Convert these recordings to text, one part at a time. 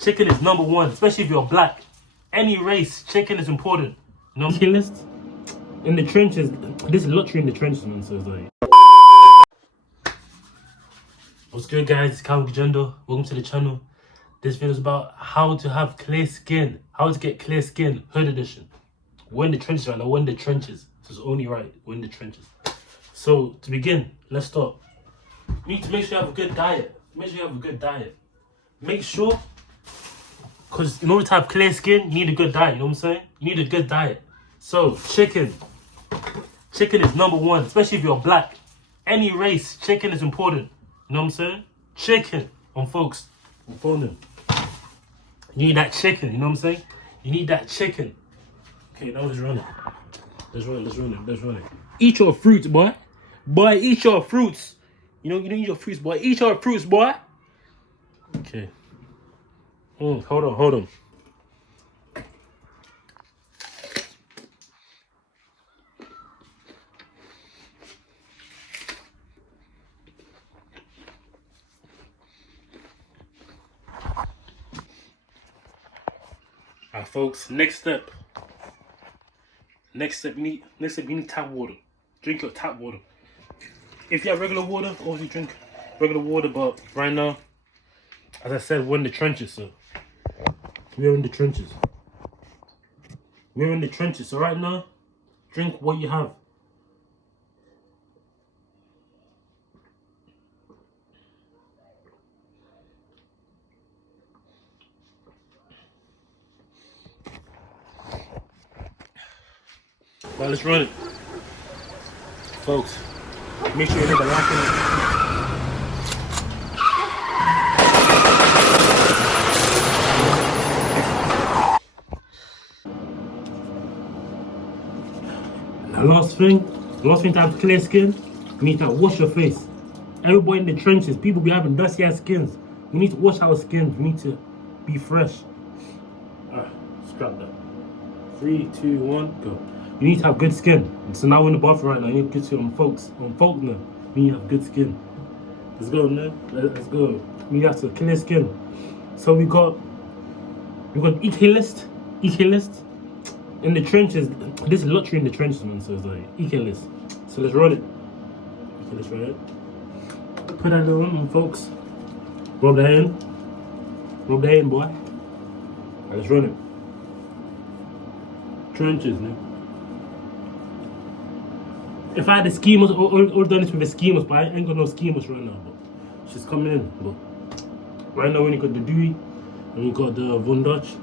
Chicken is number one, especially if you're black. Any race, chicken is important. You know what I'm saying? In the trenches, this is lottery in the trenches, man. So it's like, what's good, guys? It's Kagenda. Welcome to the channel. This video is about how to have clear skin. How to get clear skin, hood edition. We're in the trenches right now. We're in the trenches. So it's only right. We're in the trenches. So to begin, let's start. You need to make sure you have a good diet. Make sure, because in order to have clear skin, you need a good diet. You know what I'm saying? You need a good diet. So chicken is number one, especially if you're black. Any race, chicken is important. You know what I'm saying? Chicken on folks. I'm phoning. You need that chicken. You know what I'm saying? You need that chicken. Okay, now let's run it. Let's run it. Eat your fruits, boy. Boy, eat your fruits. You don't eat your fruits, boy. Eat your fruits, boy. Okay. Hold on. Alright, folks. Next step, you need tap water. Drink your tap water. If you have regular water, obviously drink regular water. But right now, as I said, we're in the trenches, so we're in the trenches. So right now, drink what you have. Right, let's run it. Folks, make sure you hit the like in it. The last thing to have clear skin, you need to wash your face. Everybody in the trenches, people be having dusty ass skins. We need to wash our skins. We need to be fresh. Alright, scrap that. 3, 2, 1, go. You need to have good skin. So now we're in the bathroom right now. You need to get to on folk now. You need to have good skin. Let's go, man. Let's go. We have to clear skin. So we got INKEY List. In the trenches, this is lottery in the trenches, man. So it's like INKEY List. So let's run it. Okay, let's run it. Put that on, folks. Rub that in, boy. Right, let's run it. Trenches, man. If I had the schemas, or done this with the schemas, but I ain't got no schemas right now. But it's just coming in. But right now we only got the Dewey and we got the Von Dutch.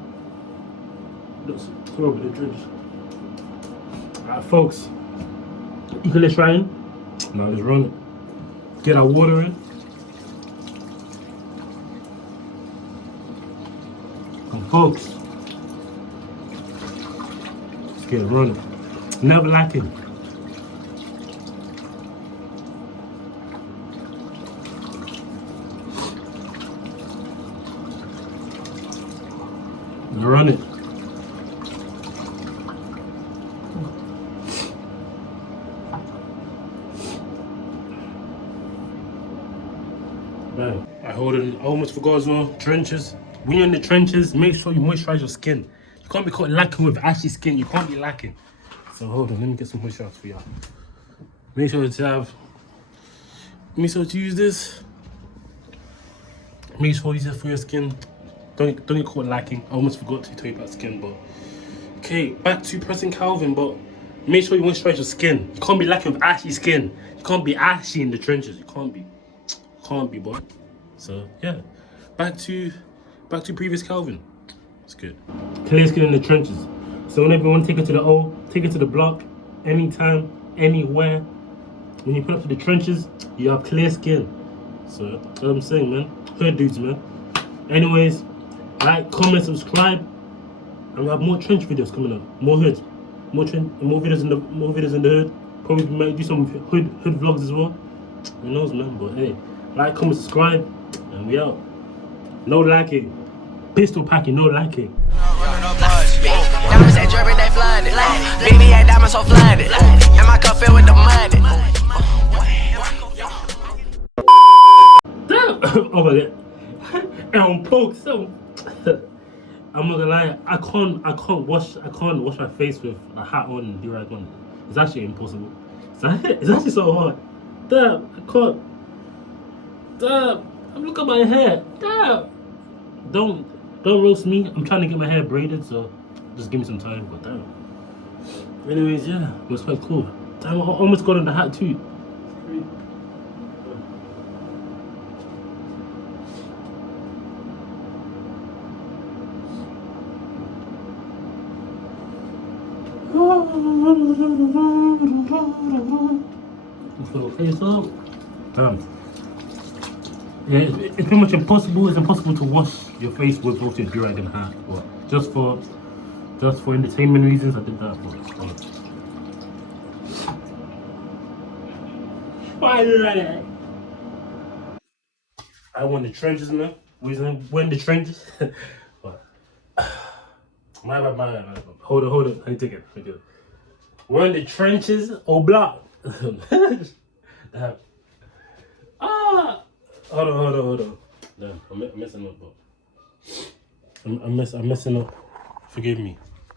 Let's throw over the trenches. Alright, folks. INKEY List right in. Now let's run it. Get our water in. And folks, let's get it running. Never lacking. Run it. Right. I almost forgot as well. Trenches. When you're in the trenches, make sure you moisturize your skin. You can't be caught lacking with ashy skin. You can't be lacking. So hold on, let me get some moisturizer for y'all. Make sure to use this. Make sure you use it for your skin. Don't get caught lacking. I almost forgot to tell you about skin, but okay, back to pressing Calvin, but make sure you moisturize your skin. You can't be lacking with ashy skin. You can't be ashy in the trenches. You can't be, boy. So yeah, back to previous Calvin. It's good. Clear skin in the trenches. So whenever you want to take it to the O, take it to the block, anytime, anywhere. When you put up to the trenches, you have clear skin. So that's what I'm saying, man. Hood dudes, man. Anyways, like, comment, subscribe, and we have more trench videos coming up. More hoods, more videos in the hood. Probably might do some hood vlogs as well. Who knows, man? But hey, like, comment, subscribe, and we out. No lacking. Pistol packing, no lacking. Diamonds at Jerry, they flooded. Baby, ain't diamonds so flooded. And my cup filled with the money. Oh my god. And folks, so I'm not gonna lie, I can't wash my face with a hat on and do rag on. It's actually impossible. It's actually so hard. Damn, I can't. Damn, look at my hair. Damn. Don't roast me. I'm trying to get my hair braided, so just give me some time. But damn. Anyways, yeah, it was quite cool. Damn, I almost got on the hat too. Damn. Yeah, it's pretty much impossible. It's impossible to wash your face with both your durag and hat. But just for entertainment reasons, I did that. But I won the trenches, man. We're in the trenches. But, my bad. Hold on. I need to get it. We're in the trenches. Oh, block. Hold on. Damn, I'm messing up, bro. I'm messing up. Forgive me.